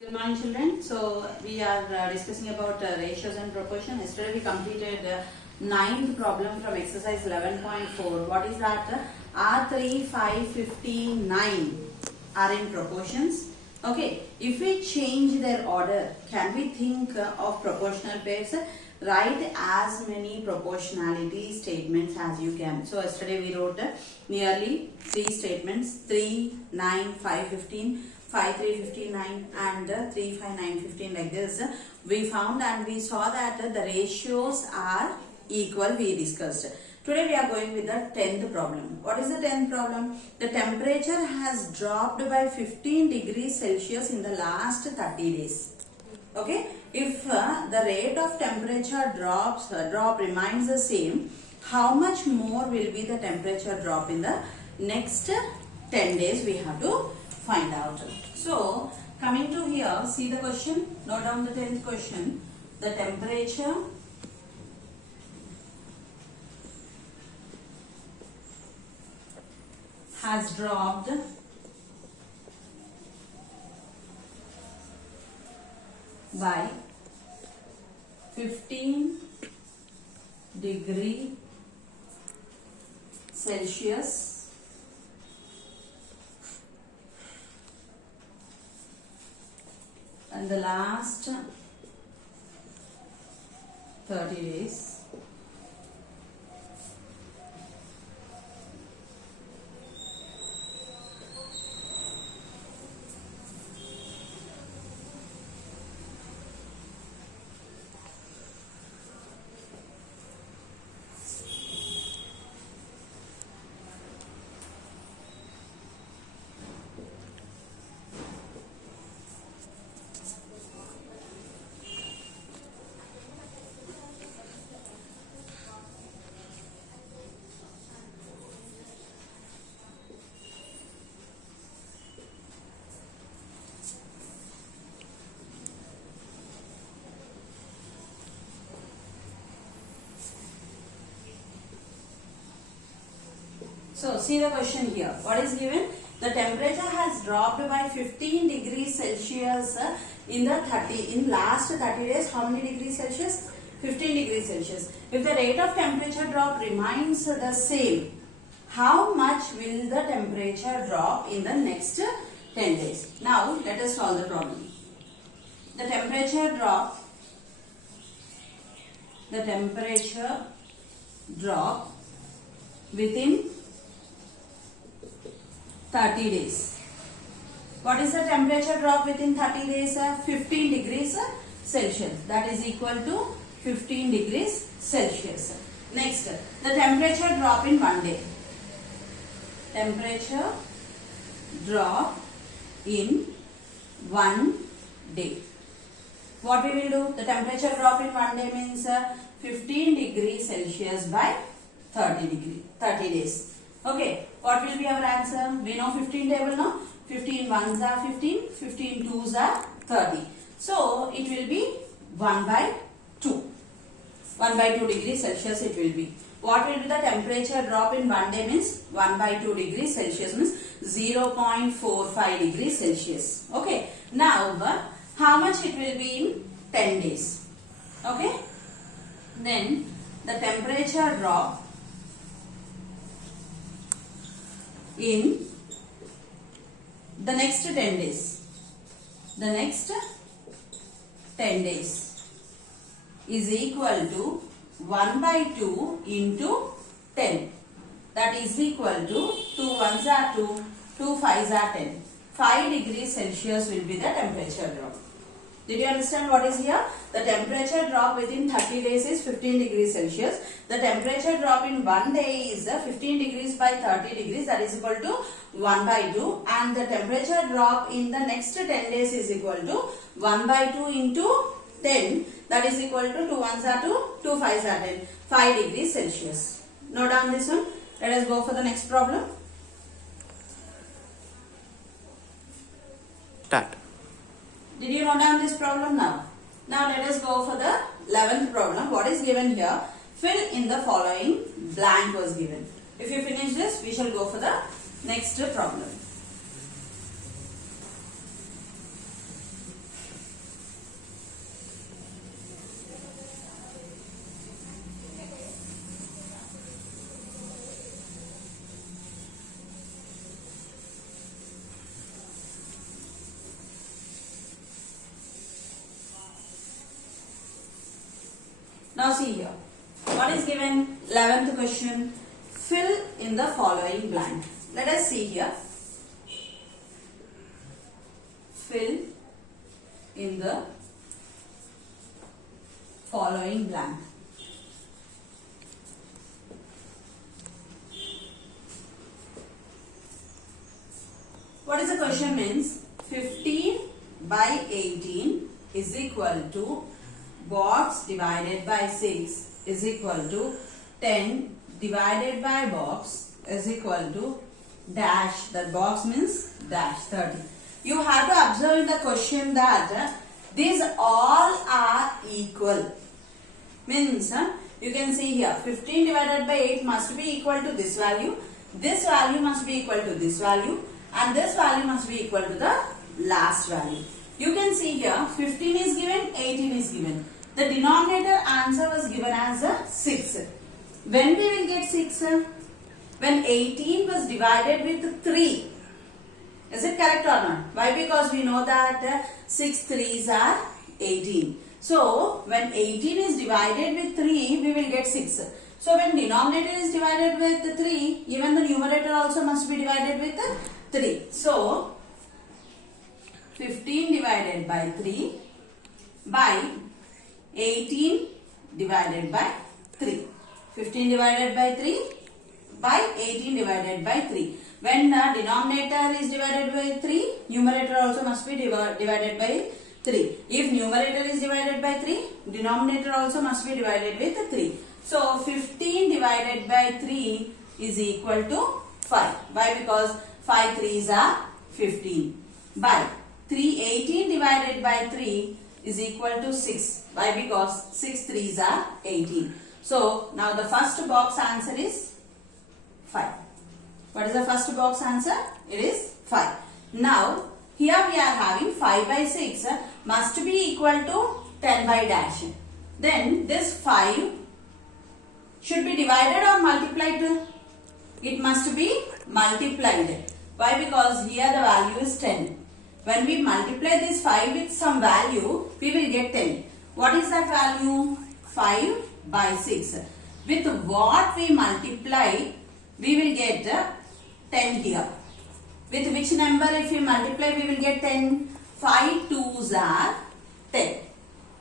Good morning, children. So we are discussing about ratios and proportion. Yesterday we completed ninth problem from exercise 11.4. What is that? R3, 5, 59 are in proportions. Okay. If we change their order, can we think of proportional pairs? Write as many proportionality statements as you can. So yesterday we wrote nearly 3 statements: 3, 9, 5, 15. 5, 3, 59 and 3, 5, 9, 15 like this. We found and we saw that the ratios are equal, we discussed. Today we are going with the 10th problem. What is the 10th problem? The temperature has dropped by 15 degrees Celsius in the last 30 days. Okay. If the rate of temperature drop remains the same, how much more will be the temperature drop in the next 10 days? We have to find out. So, coming to here, see the question, note down the 10th question. The temperature has dropped by 15 degree Celsius and the last 30 days. So, see the question here. What is given? The temperature has dropped by 15 degrees Celsius in last 30 days. How many degrees Celsius? 15 degrees Celsius. If the rate of temperature drop remains the same, how much will the temperature drop in the next 10 days? Now, let us solve the problem. The temperature drop within 30 days. What is the temperature drop within 30 days? 15 degrees Celsius. That is equal to 15 degrees Celsius. Next, the temperature drop in 1 day. Temperature drop in 1 day. What we will do? The temperature drop in 1 day means 15 degrees Celsius by 30 days. Okay, what will be our answer? We know 15 table now. 15 ones are 15, 15 twos are 30. So, it will be 1 by 2. 1 by 2 degrees Celsius it will be. What will be the temperature drop in 1 day means? 1 by 2 degrees Celsius means 0.45 degrees Celsius. Okay, now how much it will be in 10 days? Okay, then the temperature drop in the next 10 days. The next 10 days is equal to 1 by 2 into 10. That is equal to 2 ones are 2, 2 fives are 10. 5 degrees Celsius will be the temperature drop. Did you understand what is here? The temperature drop within 30 days is 15 degrees Celsius. The temperature drop in 1 day is 15 degrees by 30 degrees. That is equal to 1 by 2. And the temperature drop in the next 10 days is equal to 1 by 2 into 10. That is equal to 2 ones are 2, 2 fives are 10. 5 degrees Celsius. Note down this one. Let us go for the next problem. Start. Did you note down this problem now? Now let us go for the 11th problem. What is given here? Fill in the following. Blank was given. If you finish this, we shall go for the next problem. Now see here. What is given? 11th question. Fill in the following blank. Let us see here. Fill in the following blank. What is the question means? 15 by 18 is equal to box divided by 6 is equal to 10 divided by box is equal to dash. That box means dash 30. You have to observe in the question that these all are equal. Means you can see here 15 divided by 8 must be equal to this value. This value must be equal to this value. And this value must be equal to the last value. You can see here 15 is given, 18 is given. The denominator answer was given as 6. When we will get 6? When 18 was divided with 3. Is it correct or not? Why? Because we know that 6 3s are 18. So when 18 is divided with 3, we will get 6. So when denominator is divided with 3, even the numerator also must be divided with 3. So 15 divided by 3 by 18 divided by 3. 15 divided by 3 by 18 divided by 3. When the denominator is divided by 3, numerator also must be divided by 3. If numerator is divided by 3, denominator also must be divided with 3. So 15 divided by 3 is equal to 5. Why? Because 5 3s are 15. By 18 divided by 3 is equal to 6. Why? Because 6 3s are 18. So now the first box answer is 5. What is the first box answer? It is 5. Now here we are having 5 by 6 must be equal to 10 by dash. Then this 5 should be divided or multiplied? It must be multiplied. Why? Because here the value is 10. When we multiply this 5 with some value, we will get 10. What is that value? 5 by 6. With what we multiply, we will get 10 here. With which number if we multiply, we will get 10? 5 2s are 10.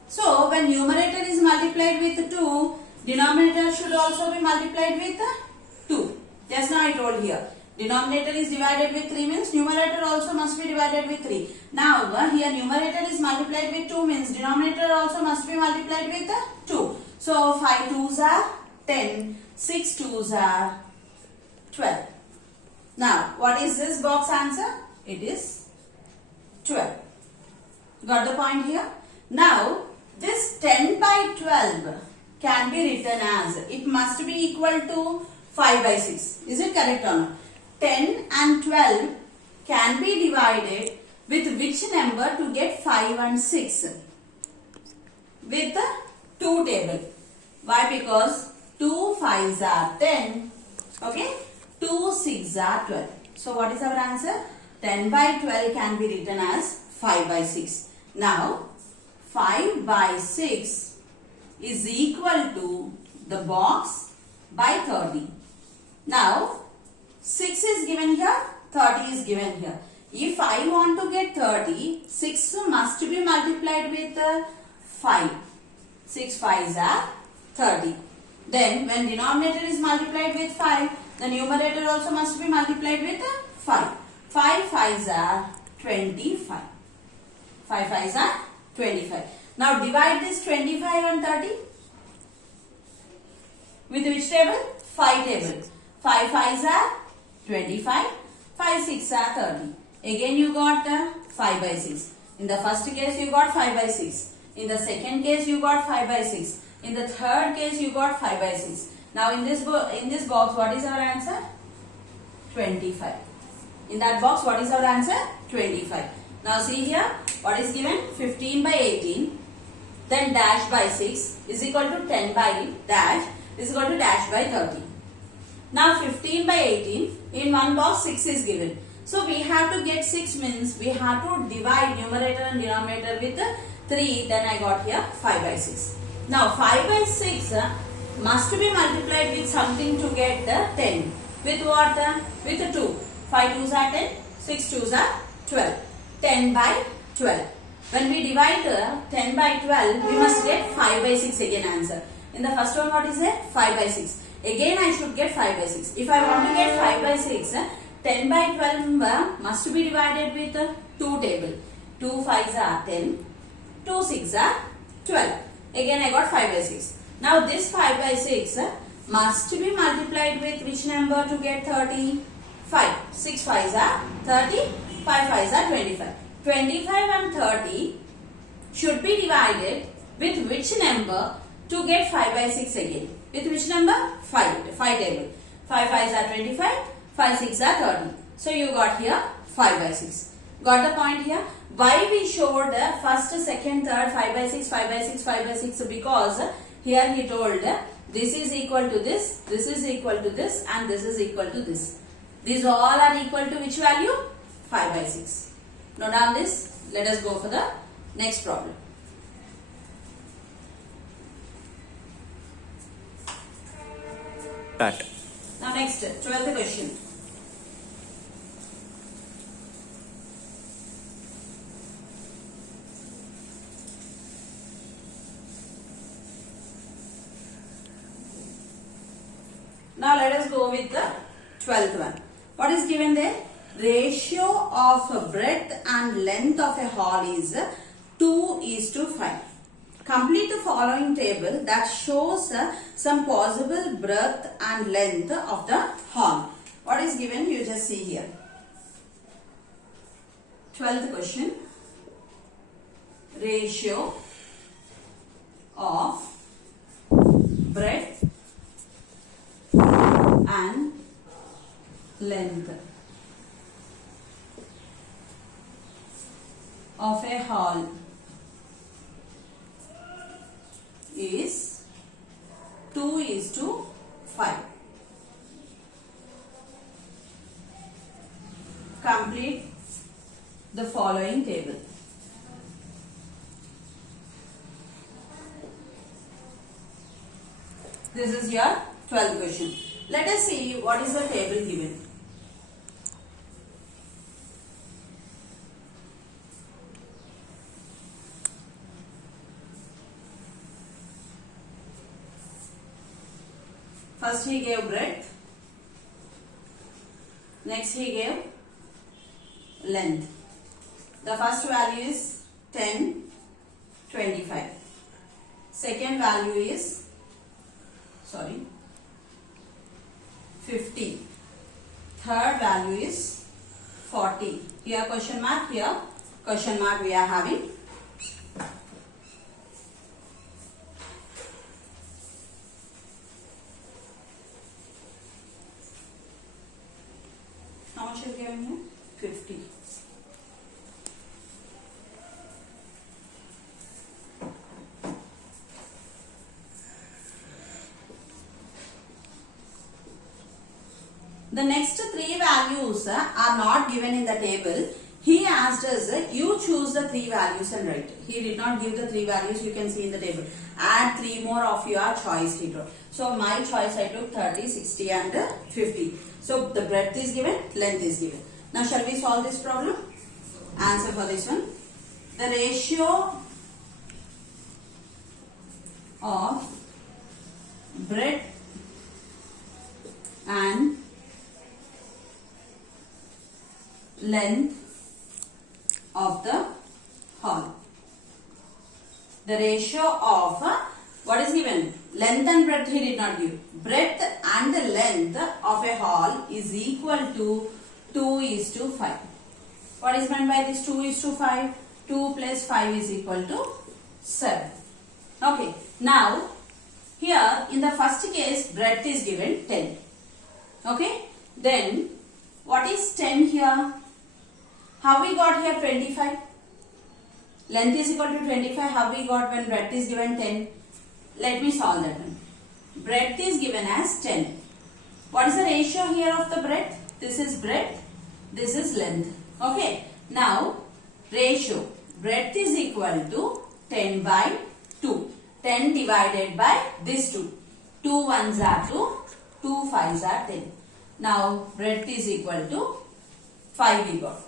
So when numerator is multiplied with 2, denominator should also be multiplied with 2. Just now I told here. Denominator is divided with 3 means numerator also must be divided with 3. Now here numerator is multiplied with 2 means denominator also must be multiplied with 2. So 5 2s are 10, 6 2s are 12. Now what is this box answer? It is 12. Got the point here? Now this 10 by 12 can be written as, it must be equal to 5 by 6. Is it correct or not? 10 and 12 can be divided with which number to get 5 and 6? With the 2 table. Why? Because 2 5s are 10. Okay? 2 6s are 12. So what is our answer? 10 by 12 can be written as 5 by 6. Now 5 by 6 is equal to the box by 30. Now 6 is given here, 30 is given here. If I want to get 30, 6 must be multiplied with 5. 6 5s are 30. Then when denominator is multiplied with 5, the numerator also must be multiplied with 5. 5 5s are 25. 5 5s are 25. Now divide this 25 and 30 with which table? 5 table. 5 5s are 25. 5 6 are 30. Again you got 5 by 6. In the first case you got 5 by 6. In the second case you got 5 by 6. In the third case you got 5 by 6. Now in this box what is our answer? 25. In that box what is our answer? 25. Now see here what is given? 15 by 18 then dash by 6 is equal to 10 by dash is equal to dash by 30. Now 15 by 18 in one box 6 is given. So we have to get 6 means we have to divide numerator and denominator with 3. Then I got here 5 by 6. Now 5 by 6 must be multiplied with something to get the 10. With what? With 2. 5 2s are 10, 6 2s are 12. 10 by 12. When we divide 10 by 12, we must get 5 by 6 again answer. In the first one, what is there? 5 by 6. Again I should get 5 by 6. If I want to get 5 by 6, 10 by 12 must be divided with 2 table. 2 5s are 10, 2 6s are 12. Again I got 5 by 6. Now this 5 by 6 must be multiplied with which number to get 30? 5. 6 5s are 30, 5 5s are 25. 25 and 30 should be divided with which number to get 5 by 6 again? With which number? 5 table. 5 5s are 25, 5 6 are 30. So you got here 5 by 6. Got the point here? Why we showed first, second, third 5 by 6, 5 by 6, 5 by 6? Because here he told this is equal to this is equal to this, and this is equal to this. These all are equal to which value? 5 by 6. Note down this. Let us go for the next problem. That. Now next, 12th question. Now let us go with the 12th one. What is given there? Ratio of breadth and length of a hall is 2:5. Complete the following table that shows some possible breadth and length of the hall. What is given? You just see here. 12th question. Ratio of breadth and length of a hall is 2:5. Complete the following table. This is your 12th question. Let us see what is the table given. First he gave breadth, next he gave length. The first value is 10, 25. Second value is 50. Third value is 40. Here question mark, here question mark we are having. How much is given here? 50. The next three values are not given in the table. He asked us, you choose the three values and write. He did not give the three values you can see in the table. Add three more of your choice, he told. So my choice I took 30, 60 and 50. So the breadth is given, length is given. Now shall we solve this problem? Answer for this one. The ratio of breadth and length of the hall. The ratio of what is given? Length and breadth he did not give. Breadth and the length of a hall is equal to 2:5. What is meant by this 2:5? 2 plus 5 is equal to 7. Okay. Now here in the first case breadth is given 10. Okay. Then what is 10 here? How we got here 25? Length is equal to 25. How we got when breadth is given 10? Let me solve that one. Breadth is given as 10. What is the ratio here of the breadth? This is breadth. This is length. Okay. Now ratio. Breadth is equal to 10 by 2. 10 divided by this 2. 2 ones are 2, 2 fives are 10. Now breadth is equal to 5 we got.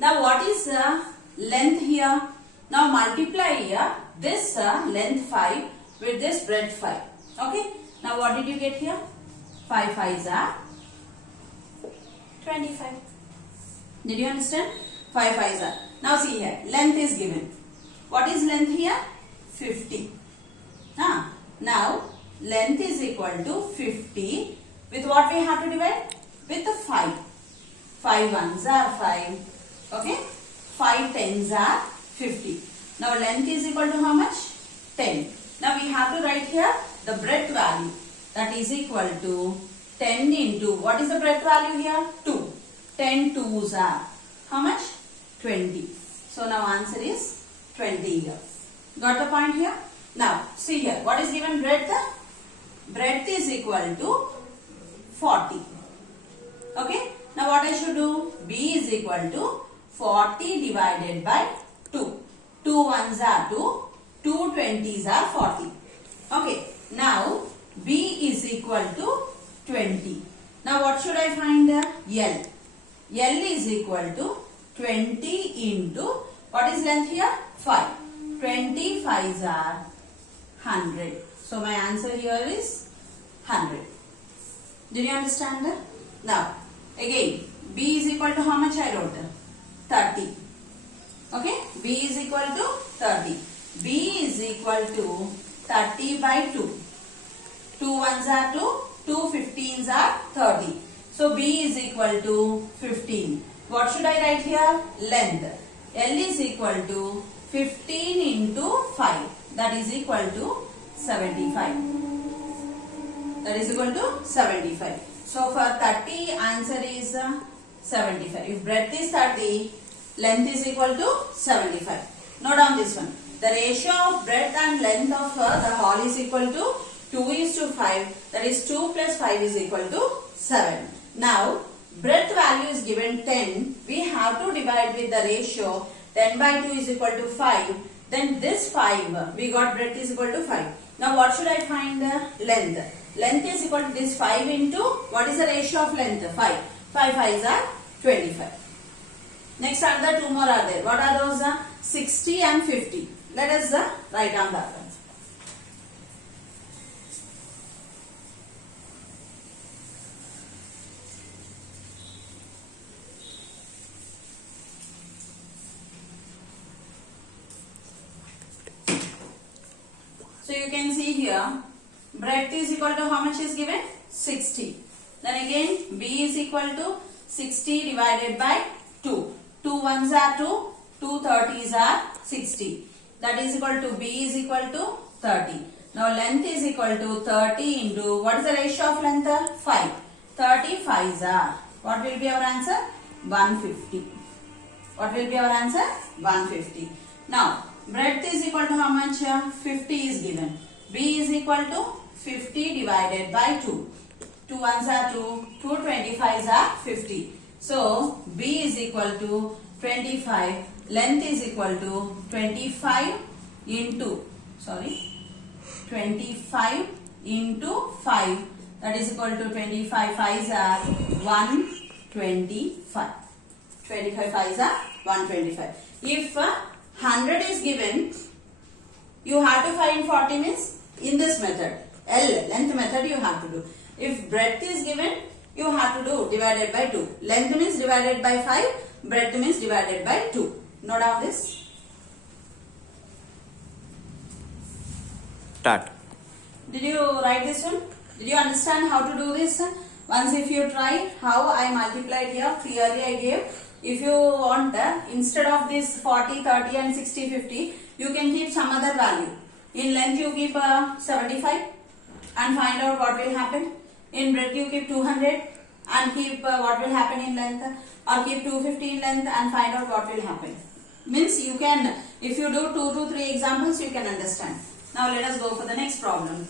Now what is the length here? Now multiply here this length 5 with this breadth 5. Okay. Now what did you get here? 5 fives are 25. Did you understand? 5 fives are. Now see here, length is given. What is length here? 50. Now length is equal to 50 with what we have to divide? With the 5. 5 ones are 5. Okay. 5 tens are 50. Now length is equal to how much? 10. Now we have to write here the breadth value. That is equal to 10 into, what is the breadth value here? 2. 10 twos are how much? 20. So now answer is 20 here. Got the point here? Now see here, what is given breadth? Breadth is equal to 40. Okay. Now what I should do? B is equal to 40 divided by 2. 2 ones are 2, 2 20s are 40. Okay. Now B is equal to 20. Now what should I find? L. L is equal to 20 into, what is length here? 5. 20 fives are 100. So my answer here is 100. Did you understand that? Now again, B is equal to how much I wrote? 30. Okay, B is equal to 30. B is equal to 30 by 2. 2 ones are 2, 2 15s are 30. So B is equal to 15. What should I write here? Length. L is equal to 15 into 5. That is equal to 75. That is equal to 75. So for 30, answer is 75. If breadth is 30, length is equal to 75. Note down this one. The ratio of breadth and length of the hall is equal to 2:5. That is 2 plus 5 is equal to 7. Now breadth value is given 10. We have to divide with the ratio 10 by 2 is equal to 5. Then this 5, we got breadth is equal to 5. Now what should I find? Length. Length is equal to this 5 into, what is the ratio of length? 5. 5 fives are 25. Next another 2 more are there. What are those? 60 and 50. Let us write down that one. So you can see here, breadth is equal to how much is given? 60. Then again, B is equal to 60 divided by 2. 2 ones are 2, 2 30s are 60. That is equal to B is equal to 30. Now length is equal to 30 into, what is the ratio of length? 5. 30 fives are, what will be our answer? 150. What will be our answer? 150. Now breadth is equal to how much? 50 is given. B is equal to 50 divided by 2. 2 ones are 2, 2 25s are 50. So B is equal to 25. Length is equal to 25 into, 25 into 5. That is equal to 25 fives are 125. 25 fives are 125. If 100 is given, you have to find 40 means in this method. L, length method you have to do. If breadth is given, you have to do divided by 2. Length means divided by 5, breadth means divided by 2. Note down this. Start. Did you write this one? Did you understand how to do this? Once if you try how I multiplied here, clearly I gave. If you want, instead of this 40, 30 and 60, 50, you can keep some other value. In length you keep 75 and find out what will happen. In breadth you keep 200 and keep what will happen in length, or keep 250 in length and find out what will happen. Means you can, if you do 2 to 3 examples, you can understand. Now let us go for the next problem.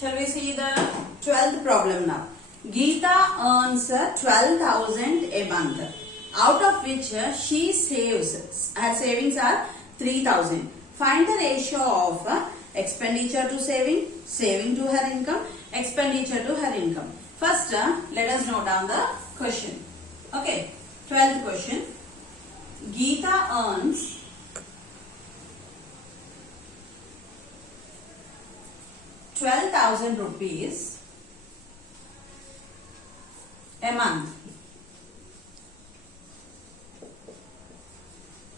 Shall we see the 12th problem now? Geeta earns 12,000 a month, out of which she saves, her savings are 3,000. Find the ratio of expenditure to saving, saving to her income, expenditure to her income. First, let us note down the question. Okay, 12th question. Geeta earns 12,000 rupees a month,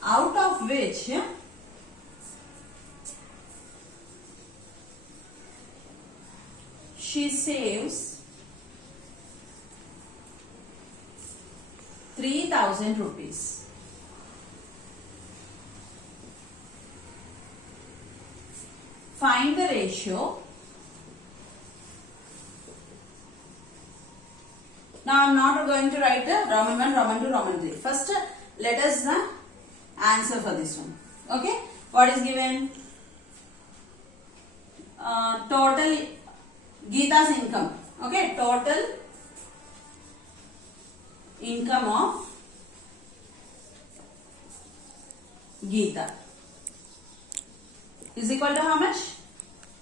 out of which she saves 3,000 rupees. Find the ratio. Now I am not going to write the Roman 1, Roman 2, Roman 3. First, let us answer for this one. Okay, what is given? Total Geeta's income. Okay, total income of Geeta is equal to how much?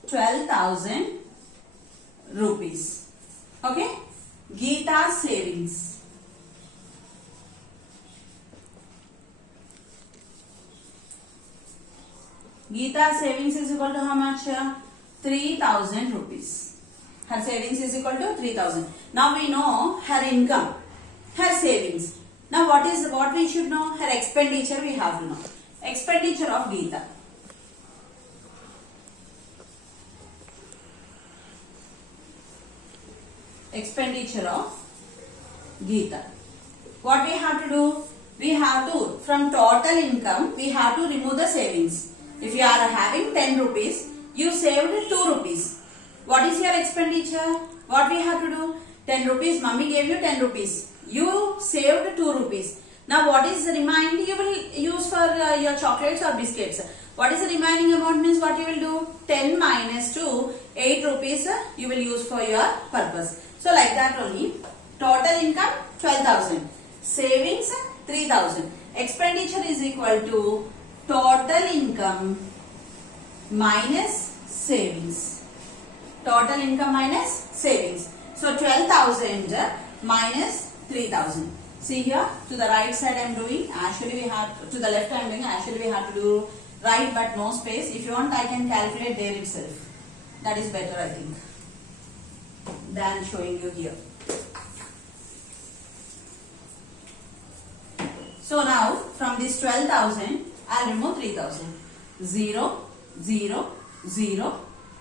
12,000 rupees. Okay, Geeta's savings. Geeta's savings is equal to how much? 3,000 rupees. Her savings is equal to 3,000. Now we know her income, her savings. Now what we should know? Her expenditure we have to know. Expenditure of Geeta. Expenditure of Geeta. What we have to do? We have to, from total income, we have to remove the savings. If you are having 10 rupees, you saved 2 rupees. What is your expenditure? What we have to do? 10 rupees, mummy gave you 10 rupees. You saved 2 rupees. Now what is the remaining you will use for your chocolates or biscuits? What is the remaining amount means what you will do? 10 minus 2, 8 rupees you will use for your purpose. So like that only. Total income 12,000. Savings 3,000. Expenditure is equal to total income minus savings. Total income minus savings. So 12,000 minus 3,000. See here, to the right side I am doing, actually we have, to the left I am doing, actually we have to do right but no space. If you want I can calculate there itself. That is better I think than showing you here. So now from this 12,000 I will remove 3,000. 0, 0, 0.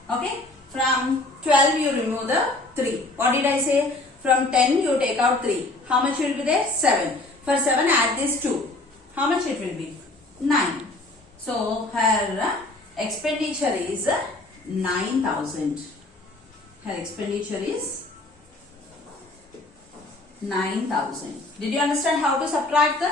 Okay. From 12 you remove the 3. What did I say? From 10 you take out 3. How much will be there? 7. For 7 add this 2. How much it will be? 9. So her expenditure is 9,000. Her expenditure is 9,000. Did you understand how to subtract?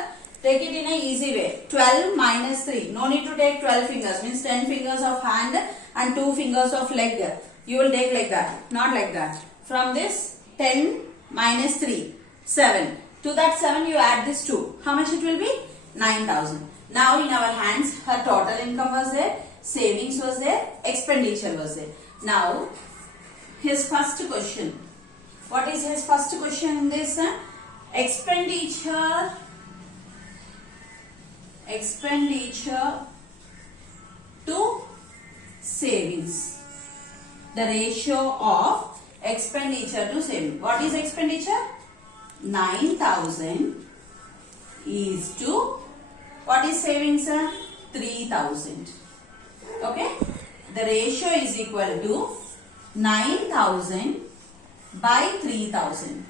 Take it in an easy way. 12 minus 3. No need to take 12 fingers. Means 10 fingers of hand and 2 fingers of leg. You will take like that. Not like that. From this 10 minus 3. 7. To that 7 you add this 2. How much it will be? 9,000. Now in our hands her total income was there. Savings was there. Expenditure was there. Now his first question. What is his first question in this? Expenditure to savings. The ratio of expenditure to saving. What is expenditure? 9,000 is to, what is savings? 3,000. Okay. The ratio is equal to 9,000 by 3,000.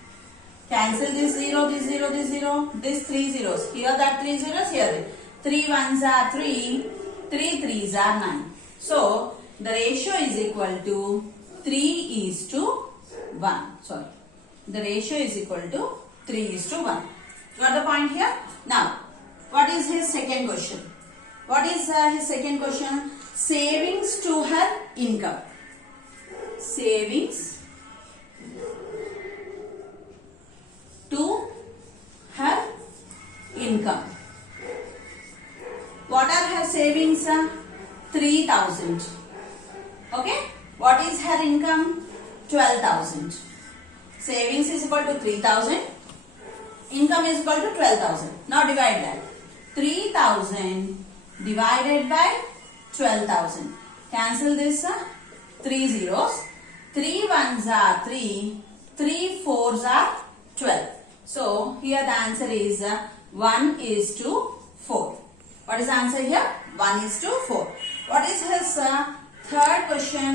Cancel this 0, this 0, this 0, this 3 zeros. Here that 3 zeros, here 3 ones are 3, 3 threes are 9. So the ratio is equal to 3 is to 1. Sorry. The ratio is equal to 3 is to 1. Got the point here? Now, what is his second question? What is his second question? Savings to her income. savings to her income. What are her savings? 3,000. Okay. What is her income? 12,000. Savings is equal to 3,000. Income is equal to 12,000. Now divide that. 3,000 divided by 12,000. Cancel this. 3 zeros. 3 ones are 3. 3 fours are 12. So here the answer is 1:4. What is the answer here? 1:4. What is his third question?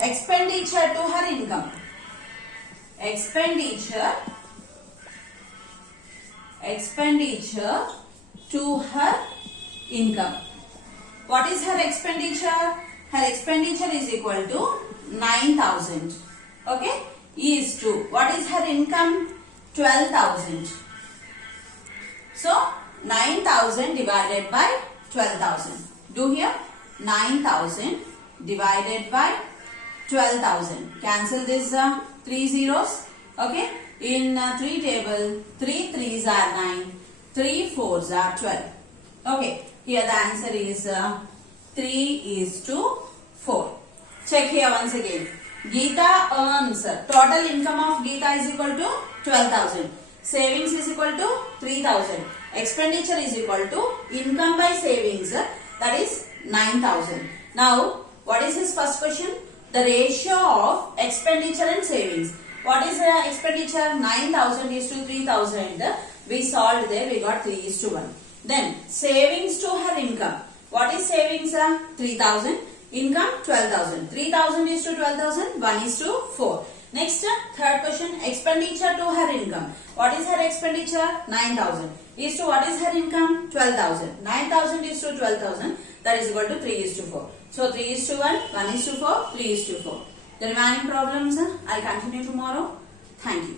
Expenditure to her income. Expenditure to her income. What is her expenditure? Her expenditure is equal to 9,000. Okay? Is to what is her income? 12,000. So 9,000 divided by 12,000. Do here 9,000 divided by 12,000. Cancel this 3 zeros. Okay. In 3 table, 3 3s are 9, 3 4s are 12. Okay. Here the answer is 3:4. Check here once again. Geeta earns, total income of Geeta is equal to 12,000. Savings is equal to 3,000. Expenditure is equal to income by savings, that is 9,000. Now, what is his first question? The ratio of expenditure and savings. What is the expenditure? 9,000 is to 3,000. We solved there, we got 3:1. Then, savings to her income. What is savings? 3,000. Income 12,000. 3,000 is to 12,000. 1:4. Next, third question. Expenditure to her income. What is her expenditure? 9,000. Is to what is her income? 12,000. 9,000 is to 12,000. That is equal to 3:4. So 3:1, 1:4, 3:4. The remaining problems I'll continue tomorrow. Thank you.